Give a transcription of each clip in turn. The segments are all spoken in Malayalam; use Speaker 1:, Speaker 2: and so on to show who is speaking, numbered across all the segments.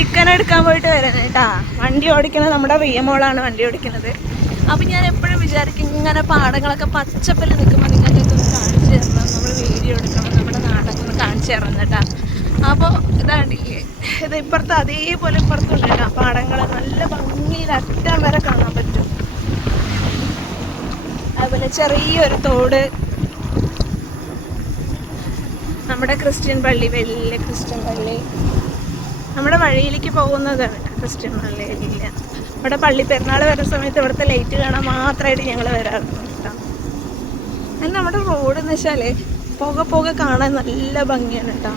Speaker 1: ചിക്കൻ എടുക്കാൻ പോയിട്ട് വരുന്നത് കേട്ടാ വണ്ടി ഓടിക്കുന്നത് നമ്മുടെ വിയമോളാണ് വണ്ടി ഓടിക്കുന്നത്. അപ്പം ഞാൻ എപ്പോഴും വിചാരിക്കും ഇങ്ങനെ പാടങ്ങളൊക്കെ പച്ചപ്പിൽ നിൽക്കുമ്പോൾ നിങ്ങൾക്കൊക്കെ ഒന്ന് കാണിച്ചു തരണം. നമ്മൾ വീഡിയോ എടുക്കണം നമ്മുടെ നാടൊക്കെ ഒന്ന് കാണിച്ചു തരണം കേട്ടാ അപ്പോൾ ഇതാണ്ടില്ലേ ഇത് ഇപ്പുറത്ത് അതേപോലെ ഇപ്പുറത്തുണ്ട് കേട്ടോ പാടങ്ങൾ നല്ല ഭംഗിയിൽ അറ്റം വരെ കാണാൻ പറ്റും. അതുപോലെ ചെറിയൊരു തോട്. നമ്മുടെ ക്രിസ്ത്യൻ പള്ളി വലിയ ക്രിസ്ത്യൻ പള്ളി. നമ്മുടെ വഴിയിലേക്ക് പോകുന്നത് ക്രിസ്ത്യൻ പള്ളിയിലില്ല. ഇവിടെ പള്ളി പെരുന്നാൾ വരുന്ന സമയത്ത് ഇവിടുത്തെ ലൈറ്റ് കാണാൻ മാത്രമായിട്ട് ഞങ്ങൾ വരാറുണ്ട്. കേട്ടോ അത് നമ്മുടെ റോഡ് എന്ന് വെച്ചാൽ പുക പുക കാണാൻ നല്ല ഭംഗിയാണ് കേട്ടോ.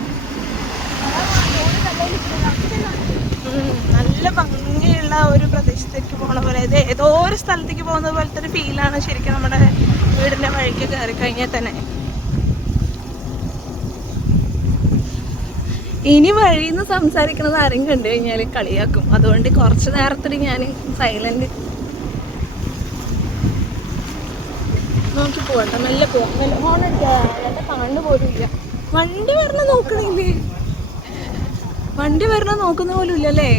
Speaker 1: നല്ല ഭംഗിയുള്ള ഒരു പ്രദേശത്തേക്ക് പോണ പോലെ. ഇത് ഏതോ ഒരു സ്ഥലത്തേക്ക് പോകുന്ന പോലത്തെ ഒരു ഫീലാണ് ശരിക്കും നമ്മുടെ വീടിന്റെ വഴിക്ക് കയറി കഴിഞ്ഞാൽ തന്നെ. ഇനി വഴിയിൽ നിന്ന് സംസാരിക്കുന്നത് ആരും കണ്ടു കഴിഞ്ഞാൽ കളിയാക്കും. അതുകൊണ്ട് കുറച്ച് നേരത്തിന് ഞാൻ സൈലന്റ് നോക്കി പോകട്ടെ നല്ല പോവാം കാണു പോലും ഇല്ല വണ്ടി വരണ നോക്കണില്ലേ? വണ്ടി വരണ നോക്കുന്ന പോലും ഇല്ലല്ലേ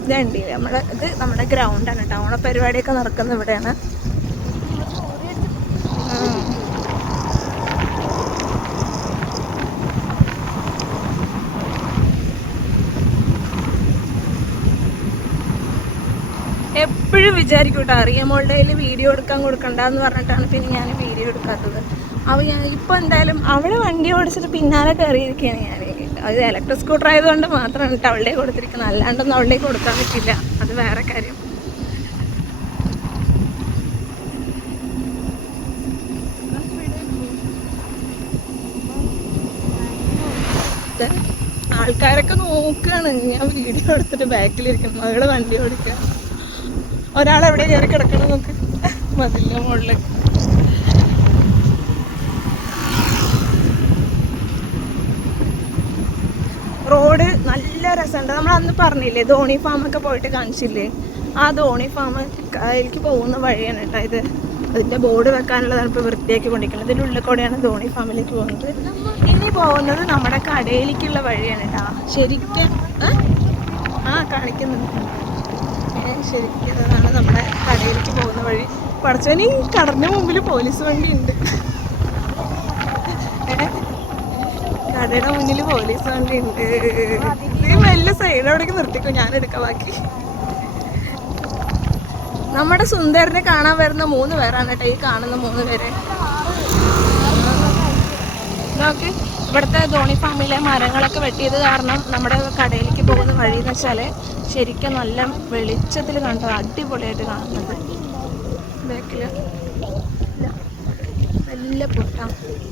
Speaker 1: ഇതുണ്ട് നമ്മുടെ ഇത് നമ്മുടെ ഗ്രൗണ്ടാണ് ടൗണ ഓണപ്പരിപാടിയൊക്കെ നടക്കുന്ന ഇവിടെയാണ്. എപ്പോഴും വിചാരിക്കും കേട്ടോ അറിയാമോളുടെ കയ്യിൽ വീഡിയോ എടുക്കാൻ കൊടുക്കണ്ടെന്ന് പറഞ്ഞിട്ടാണ് പിന്നെ ഞാൻ വീഡിയോ എടുക്കാത്തത്. അപ്പോൾ ഞാൻ ഇപ്പോൾ എന്തായാലും അവളെ വണ്ടി ഓടിച്ചിട്ട് പിന്നാലെ കയറിയിരിക്കുകയാണ് ഞാൻ അത് ഇലക്ട്രിക് സ്കൂട്ടർ ആയതുകൊണ്ട് മാത്രമാണ് കേട്ടോ അവളുടെ കൊടുത്തിരിക്കുന്നത്. അല്ലാണ്ടൊന്നും അവളുടെ കൊടുക്കാൻ പറ്റില്ല അത് വേറെ കാര്യം. ആൾക്കാരൊക്കെ നോക്കുകയാണ് ഞാൻ വീഡിയോ എടുത്തിട്ട് ബാക്കിലിരിക്കണം മകൾ വണ്ടി ഓടിക്കുക ഒരാൾ എവിടെ കയറി കിടക്കണം നമുക്ക് മതില്ല മുകളിൽ റോഡ് നല്ല രസമുണ്ട്. നമ്മൾ അന്ന് പറഞ്ഞില്ലേ ധോണി ഫാമൊക്കെ പോയിട്ട് കാണിച്ചില്ലേ? ആ ധോണി ഫാം അതിലേക്ക് പോകുന്ന വഴിയാണ് കേട്ടോ ഇത്. അതിന്റെ ബോർഡ് വെക്കാനുള്ളതാണ് ഇപ്പോൾ വൃത്തിയാക്കി കൊണ്ടിരിക്കുന്നത്. ഇതിന്റെ ഉള്ളിൽ കൂടെയാണ് ധോണി ഫാമിലേക്ക് പോകുന്നത്. ഇനി പോകുന്നത് നമ്മുടെ കടയിലേക്കുള്ള വഴിയാണ് കേട്ടോ. ശരിക്കും ആ കാണിക്കുന്നുണ്ട്. ഏ, ശരിക്കും അതാണ് നമ്മുടെ കടയിലേക്ക് പോകുന്ന വഴി. പടച്ചവന് ഈ കടറിന് മുമ്പിൽ പോലീസ് വണ്ടി ഉണ്ട് കടയുടെ മുന്നിൽ പോലീസ് വണ്ടി ഉണ്ട് നീ വലിയ സൈഡ് അവിടേക്ക് നിർത്തിക്കോ ഞാൻ എടുക്കാം ബാക്കി. നമ്മുടെ സുന്ദരനെ കാണാൻ വരുന്ന മൂന്ന് പേരാണ് കേട്ടോ ഈ കാണുന്ന മൂന്ന് പേര്. നോക്ക്. ഇവിടുത്തെ ധോണി ഫാമിലെ മരങ്ങളൊക്കെ വെട്ടിയത് കാരണം നമ്മുടെ കടയിലേക്ക് പോകുന്ന വഴി എന്ന് വെച്ചാൽ ശരിക്കും നല്ല വെളിച്ചത്തിൽ കണ്ടത് അടിപൊളിയായിട്ട് കാണുന്നത്. ബാക്കിൽ നല്ല പൊട്ടാം.